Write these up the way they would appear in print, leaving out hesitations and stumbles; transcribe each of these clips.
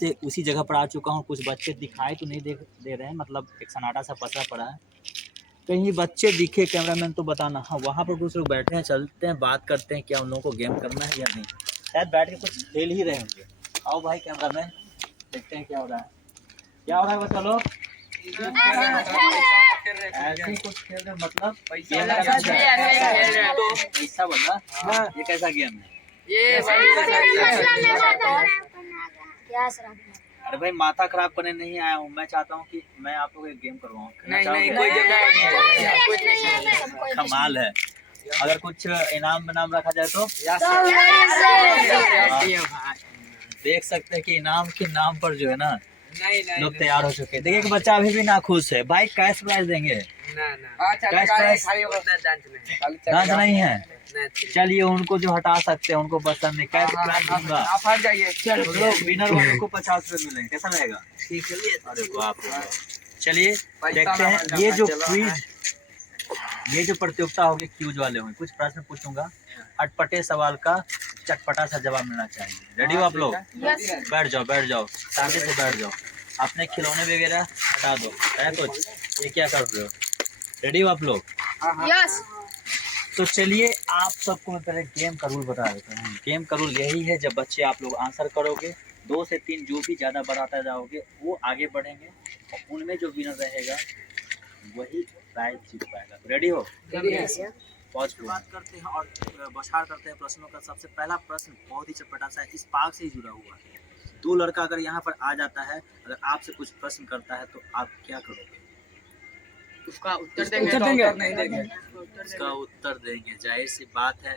से उसी जगह पर आ चुका हूँ। कुछ बच्चे दिखाई तो नहीं दे रहे हैं, मतलब एक सन्नाटा सा पसरा पड़ा है। कहीं बच्चे दिखे कैमरामैन तो बताना। हाँ, वहाँ पर कुछ लोग बैठे हैं, चलते हैं बात करते हैं क्या उन लोगों को गेम करना है या नहीं। शायद बैठ के कुछ खेल ही रहे होंगे। आओ भाई कैमरामैन, देखते हैं क्या हो रहा है। क्या हो रहा है बच्चा लोग? ऐसे कुछ खेल रहे, मतलब पैसा वाला? ये कैसा गेम है? अरे भाई माथा खराब करने नहीं आया हूँ, मैं चाहता हूँ कि मैं आप लोग एक गेम करवाऊँ। कमाल है। अगर कुछ इनाम विनाम रखा जाए तो देख सकते हैं कि इनाम के नाम पर जो है ना लोग तैयार हो चुके हैं। देखिए कि बच्चा अभी भी ना खुश है। भाई कैश प्राइज देंगे? कैश प्राइज डांस नहीं है। चलिए उनको जो हटा सकते हैं, उनको पसंद नहीं, कैश प्राइज दूंगा। आप हट जाइए। चलो विनर वालों को 50 रुपए मिलेंगे, कैसा रहेगा? ठीक है। अरे बाप रे। चलिए देखते हैं। ये जो प्रतियोगिता होगी क्यूज वाले होंगे, कुछ प्रश्न पूछूंगा, अटपटे सवाल का चटपटा सा जवाब मिलना चाहिए। रेडी हो आप लोग? बैठ जाओ सामने से बैठ जाओ। अपने खिलौने वगैरह हटा दो। है कुछ ये क्या कर रहे हो? रेडी हो आप लोग? यस। तो चलिए आप सबको मैं पहले गेम का रूल बता देता हूँ। गेम का रूल यही है, जब बच्चे आप लोग आंसर करोगे 2 से 3 जो भी ज़्यादा बढ़ाता जाओगे वो आगे बढ़ेंगे, और उनमें जो विनर रहेगा वही प्राइज जीत पाएगा। रेडी हो? बहुत बात करते हैं और बछाड़ करते हैं प्रश्नों का। सबसे पहला प्रश्न बहुत ही चटपटा सा है, इस पार्क से ही जुड़ा हुआ है। 2 लड़का अगर यहाँ पर आ जाता है, अगर आपसे कुछ प्रश्न करता है तो आप क्या करोगे? उसका उत्तर देंगे। उसका उत्तर देंगे, जाहिर सी बात है।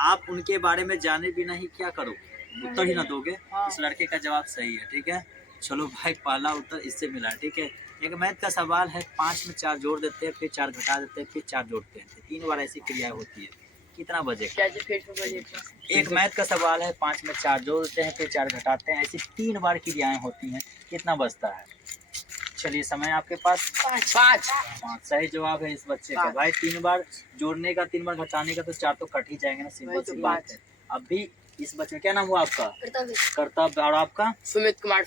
आप उनके बारे में जाने भी नहीं, क्या करोगे? उत्तर ही ना दोगे। इस लड़के का जवाब सही है, ठीक है। चलो भाई पहला उत्तर इससे मिला, ठीक है। एक मैथ का सवाल है, 5 में 4 जोड़ देते हैं, फिर 4 घटा देते हैं, फिर 4 जोड़ते हैं, 3 बार ऐसी क्रिया होती है। कितना बजेगा? एक मैथ का सवाल है, 5 में 4 जोड़ देते हैं, फिर 4 घटाते हैं, ऐसी 3 बार क्रियाएं होती हैं। कितना बचता है? चलिए समय आपके पास 5 सही जवाब है इस बच्चे का। भाई 3 बार जोड़ने का, 3 बार घटाने का, तो 4 तो कट ही जाएंगे ना, सिंपल सी बात है। अभी इस बच्चे क्या नाम हुआ आपका? कर्तव्य। और आपका? सुमित कुमार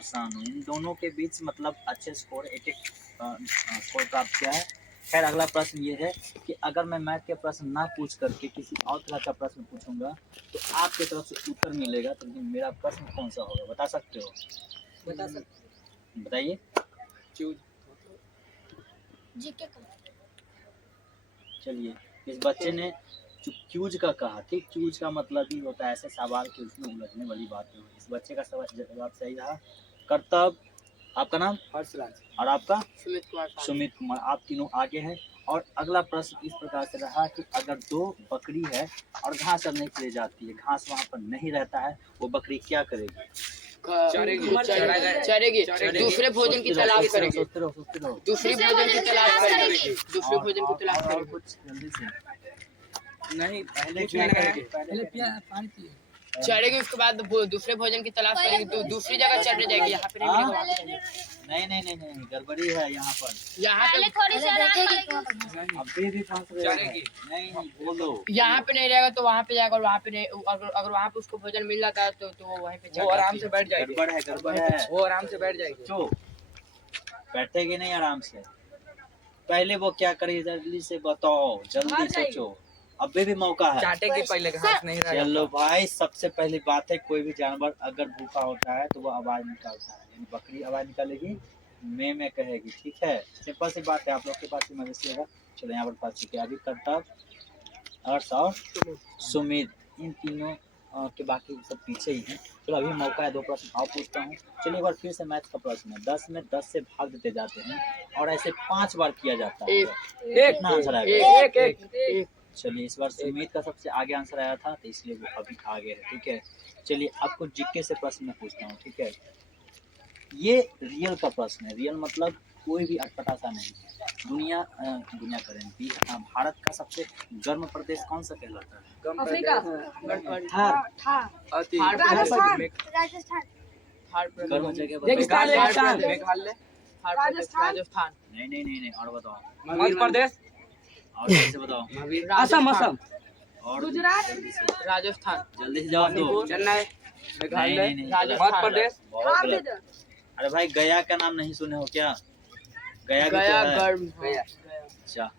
सानू। इन दोनों के बीच मतलब अच्छे स्कोर, एक स्कोर प्राप्त किया है। खैर अगला प्रश्न ये है कि अगर मैं मैथ के प्रश्न ना पूछ करके किसी और तरह का प्रश्न पूछूंगा तो आपकी तरफ से उत्तर मिलेगा, तो मेरा प्रश्न कौन सा होगा बता सकते हो? बताइए। चलिए इस बच्चे ने क्यूज का कहा, ठीक। क्यूज का मतलब ही होता है ऐसे सवाल के उसमें उलझने वाली बात नहीं होती। इस बच्चे का जवाब सही रहा। कर्तव्य। आपका नाम? हर्षराज। और आपका? सुमित कुमार। आप तीनों आगे हैं। और अगला प्रश्न इस प्रकार से रहा कि अगर 2 बकरी है और घास चरने के लिए जाती है, घास वहाँ पर नहीं रहता है, वो बकरी क्या करेगी? चरेगी। दूसरे भोजन की तलाश करेगी। दूसरे भोजन की तलाश करेगी। कुछ जल्दी से नहीं, पहले क्या करेगी? पहले पानी पिए। चढ़ेगी, उसके बाद दूसरे भोजन की तलाश करेगी, दूसरी जगह चढ़ने जाएगी। यहाँ पे नहीं, गड़बड़ी है यहाँ पर। यहाँ पे थोड़ी सी अभी भी चढ़ेगी। नहीं बोलो। यहाँ पे नहीं रहेगा तो वहाँ पे जाएगा, और वहाँ पे नहीं, अगर वहाँ पे उसको भोजन मिल जाता है तो वो वहीं पे वो आराम से बैठ जाएगी। गड़बड़ है, वो आराम से बैठ जाएगी। जो बैठेगी नहीं आराम से। पहले वो क्या करेगी जल्दी से बताओ, जल्दी सोचो, अभी भी मौका है। चाटेगी पहले, घास नहीं रहेगा। चलो भाई, सबसे पहली बात है कोई भी जानवर अगर भूखा होता है तो वो आवाज निकालता है, यानी बकरी आवाज निकालेगी, मैं कहेगी, ठीक है। सिंपल सी बात है, आप लोग के पास भी मदद से। चलो यहाँ पर पास चुके, अभी कर्तव्य, हर्ष और सुमित, इन तीनों के बाकी सब पीछे ही हैं। चलो अभी मौका है, 2 प्रश्न और पूछता हूँ। चलिए एक बार फिर से मैथ का प्रश्न है। 10 में 10 से भाग देते जाते हैं और ऐसे 5 बार किया जाता है। कितना आंसर आएगा? एक। चलिए इस बार सुमित का सबसे आगे आंसर आया था, तो इसलिए वो अभी आगे है, ठीक है। चलिए आपको जीके से प्रश्न मैं पूछता हूँ, ठीक है। ये रियल का प्रश्न है। रियल मतलब कोई भी अटपटा सा नहीं है। दुनिया करेंगी, भारत का सबसे गर्म प्रदेश कौन सा कहलाता है? अफ्रीका। गर्म जगह राजस्थान। नहीं, और बताओ। मध्य प्रदेश। और कैसे बताओ? असम। और गुजरात। राजस्थान। जल्दी से जवाब दो। चेन्नई। नहीं नहीं, मध्य प्रदेश। बहुत गलत। अरे भाई गया का नाम नहीं सुने हो क्या? गया भी तो है। अच्छा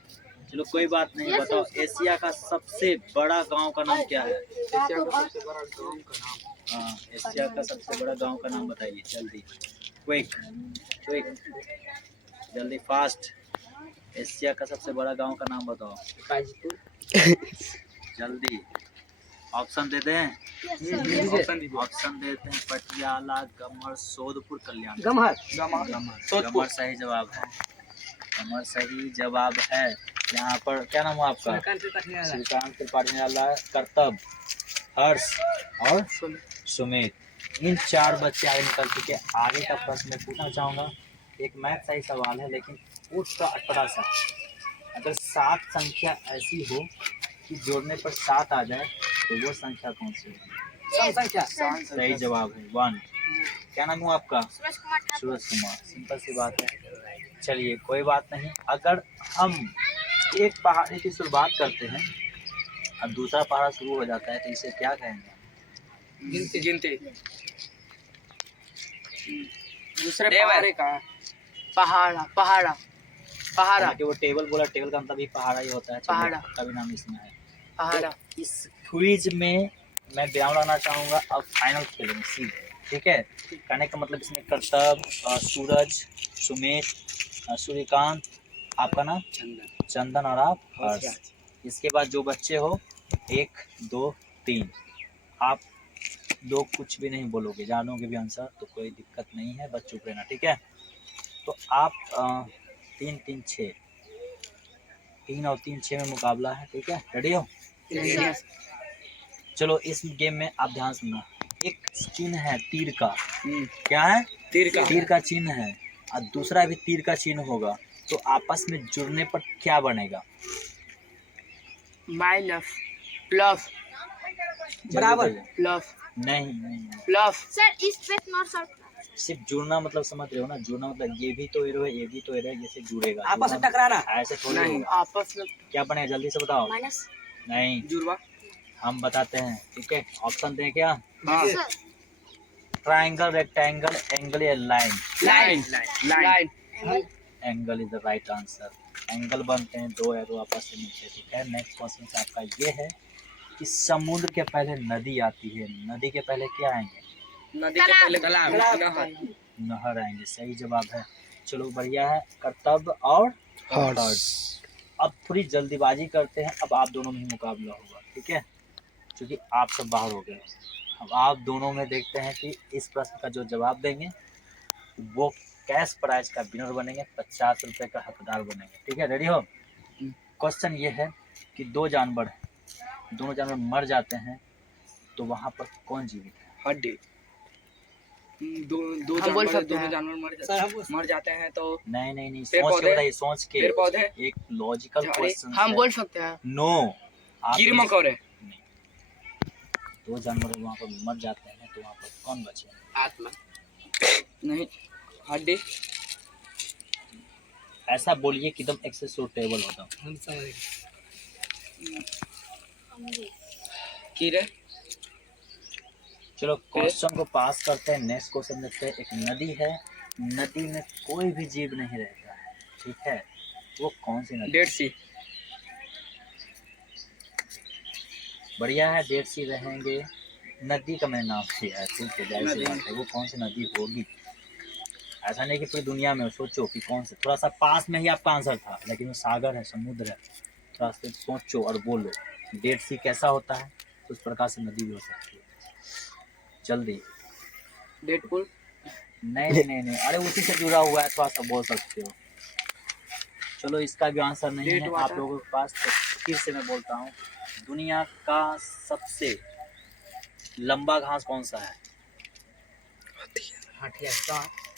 चलो कोई बात नहीं, बताओ एशिया का सबसे बड़ा गांव का नाम क्या है? एशिया का सबसे बड़ा गांव का नाम। हाँ एशिया का सबसे बड़ा गांव का नाम बताइए जल्दी, क्विक क्विक, जल्दी फास्ट। एशिया का सबसे बड़ा गांव का नाम बताओ जल्दी। ऑप्शन देते हैं? ऑप्शन देते हैं, पटियाला, गमर, सोदपुर, कल्याण। गमर सही जवाब है, गमर सही जवाब है। यहाँ पर क्या नाम है आपका? श्रीकांत त्रिपाठी वाला, कर्तव्य, हर्ष और सुमित। इन 4 बच्चे आगे निकल चुके। आगे का प्रश्न मैं पूछना चाहूँगा, एक मैथ सही सवाल है लेकिन उसका अटपटा सा। अगर 7 संख्या ऐसी हो कि जोड़ने पर 7 आ जाए तो वो संख्या कौन सी है? संख्या सही जवाब है 1। क्या नाम हुआ आपका? सूरज कुमार। सिंपल सी बात है। चलिए कोई बात नहीं, अगर हम एक पहाड़ी की शुरुआत करते हैं और दूसरा पहाड़ा शुरू हो जाता है तो इसे क्या कहेंगे? गिनती। दूसरे पहाड़े का पहाड़ा कि वो टेबल बोला, टेबल का मतलब भी पहाड़ा ही होता है। पहाड़ा का भी नाम इसमें है पहाड़ा। तो इस क्विज में मैं विराम लगाना चाहूँगा। अब फाइनल खेलेंगे सीधे, ठीक है? कहने का मतलब इसमें कर्तव्य, सूरज, सुमित, सूर्यकांत, आपका नाम चंदन और आप हर्ष। इसके बाद जो बच्चे हो 1 2 3, आप लोग कुछ भी नहीं बोलोगे, जानोगे भी आंसर तो कोई दिक्कत नहीं है, बस चुप रहना, ठीक है? तो आप 3 3 6, 3 और 3 6 में मुकाबला है, ठीक है? रेडी हो? चलो इस गेम में आप ध्यान सुनना, एक चिन्ह है तीर का। क्या है? तीर का चिन्ह है और दूसरा भी तीर का चिन्ह होगा, तो आपस में जुड़ने पर क्या बनेगा? माइनस प्लस बराबर प्लस नहीं नहीं, प्लस। सर इस पे नॉट सॉल्व सिर्फ जुड़ना मतलब समझ रहे हो ना? जुड़ना मतलब ये भी तो एरो है, ये भी तो एरो है, जैसे जुड़ेगा। आपस में टकराना ऐसे थोड़ी नहीं, होगा। आपस में क्या बनेगा जल्दी से बताओ? माइनस नहीं जुड़वा। हम बताते हैं, ठीक है? ऑप्शन दें क्या? हाँ। सर ट्राइंगल, रेक्टेंगल, एंगल या line? Line. Angle is the right answer. Angle बनते हैं, 2 एरो आपस में मिलते हैं, ठीक है? नेक्स्ट क्वेश्चन से आपका ये है कि समुद्र के पहले नदी आती है, नदी के पहले क्या आएंगे? नदी के पहले तालाब। नहर आएंगे, सही जवाब है। चलो बढ़िया है। कर्तव्य और हर्ष। अब थोड़ी जल्दीबाजी करते हैं, अब आप दोनों में ही मुकाबला होगा, ठीक है? क्योंकि आप सब बाहर हो गए। अब आप दोनों में देखते हैं कि इस प्रश्न का जो जवाब देंगे वो कैश प्राइज का विनर बनेंगे, 50 रुपये का हकदार बनेंगे, ठीक है? रेडी हो? क्वेश्चन ये है कि 2 जानवर हैं, दोनों जानवर मर जाते हैं तो वहाँ पर कौन जीवित है? हड्डी। दो जानवर मर जाते हैं तो नहीं पेड़ सोच के पौधे? बताइए, सोच के। पेड़ पौधे? एक लॉजिकल क्वेश्चन हम बोल सकते हैं। नो। कीड़े मकोड़े? 2 जानवर वहाँ पर मर जाते हैं तो वहाँ पर कौन बचे? आत्मा। नहीं, हड्डी। ऐसा बोलिए कि एकदम एक्सेस सुटेबल होता। कीड़े। चलो क्वेश्चन को पास करते हैं, नेक्स्ट क्वेश्चन देखते हैं। एक नदी है, नदी में कोई भी जीव नहीं रहता है, ठीक है? वो कौन सी नदी? डेड सी। बढ़िया है, डेड सी रहेंगे। नदी का मैंने नाम लिया है, ठीक है? जाहिर सी बात है, वो कौन सी नदी होगी? ऐसा नहीं कि पूरी दुनिया में सोचो कि कौन सा, थोड़ा सा पास में ही आपका आंसर था, लेकिन वो सागर है, समुद्र है। थोड़ा सा सोचो और बोलो डेड सी कैसा होता है, तो उस प्रकार से नदी भी हो सकती है। जल्दी। डेडपुल? नहीं, अरे उसी से जुड़ा हुआ है, थोड़ा सा बोल सकते हो। चलो इसका भी आंसर नहीं है आप लोगों के पास, तो फिर से मैं बोलता हूँ, दुनिया का सबसे लंबा घास कौन सा है?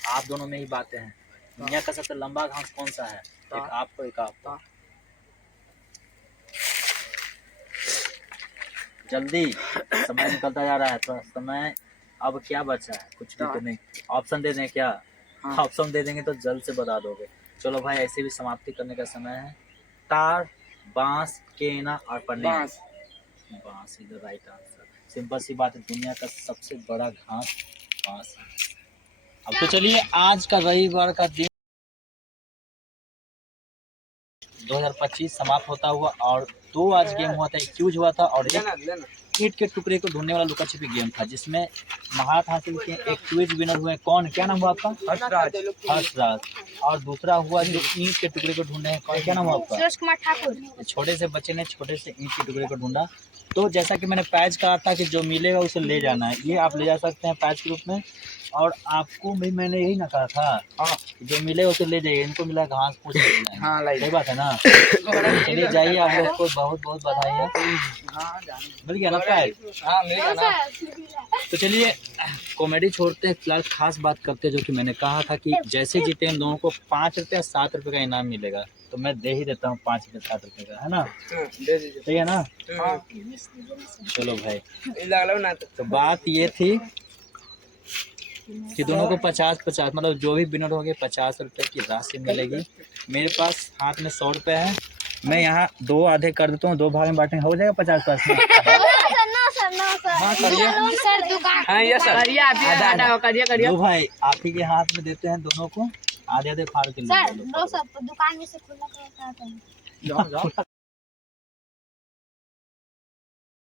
आप दोनों में ही बातें हैं। दुनिया का सबसे लंबा घास कौन सा है? एक आपको, एक आपको। जल्दी, समय निकलता जा रहा है, थोड़ा समय अब क्या बचा है? कुछ भी तो नहीं। ऑप्शन दे दें क्या? ऑप्शन दे देंगे तो जल्द से बता दोगे। चलो भाई ऐसे भी समाप्ति करने का समय है। तार, बांस, केना और पन्नी। बांस। बांस is the right answer. Simple सी बात है, दुनिया का सबसे बड़ा घास पास है। अब तो चलिए, आज का रविवार का दिन 2025 समाप्त होता हुआ, और 2 आज गेम हुआ था, एक क्यूज हुआ था और एक ईंट के टुकड़े को ढूंढने वाला लुका छिपी गेम था, जिसमें महारत हासिल किए। एक क्विज विनर हुए, कौन, क्या नाम हुआ आपका? हर्षराज। और दूसरा हुआ जो ईंट के टुकड़े को ढूंढे हैं, कौन, क्या नाम हुआ आपका? सुरेश कुमार ठाकुर। छोटे से बच्चे ने छोटे से ईंट के टुकड़े को ढूंढा। तो जैसा कि मैंने पैच कहा था कि जो मिलेगा उसे ले जाना है, ये आप ले जा सकते हैं पैच के रूप में। और आपको भी मैंने यही ना कहा था, हाँ, जो मिलेगा उसे ले जाइए। इनको मिला घास पूछ, हाँ, सही बात है ना। चलिए जाइए, आप लोग को बहुत बहुत बधाई है। मिल गया ना पैच? हाँ, मिल गया ना। तो चलिए कॉमेडी छोड़ते हैं, फिलहाल खास बात करते हैं, जो कि मैंने कहा था कि जैसे जीते इन दोनों को 5 रुपया 7 रुपये का इनाम मिलेगा। तो मैं दे ही देता हूँ 5 रुपये 7 रुपये का, है ना? दे दीजिए। सही है ना? हाँ, चलो भाई, लगा ना तो बात ये थी कि दोनों को 50-50, मतलब जो भी विनर होंगे 50 रुपये की राशि मिलेगी। मेरे पास हाथ में 100 रुपये है, मैं यहाँ 2 आधे कर देता हूँ, 2 भाग में बांटेंगे, हो जाएगा 50-50 में। हाँ करिए, सर दुकान। हाँ, ये सर करिए। 2 भाई आप ही के हाथ में देते हैं, दोनों को आधे आधे फाड़ के ले सर लो। 200 दुकान में से खुला करता है। जाओ जाओ।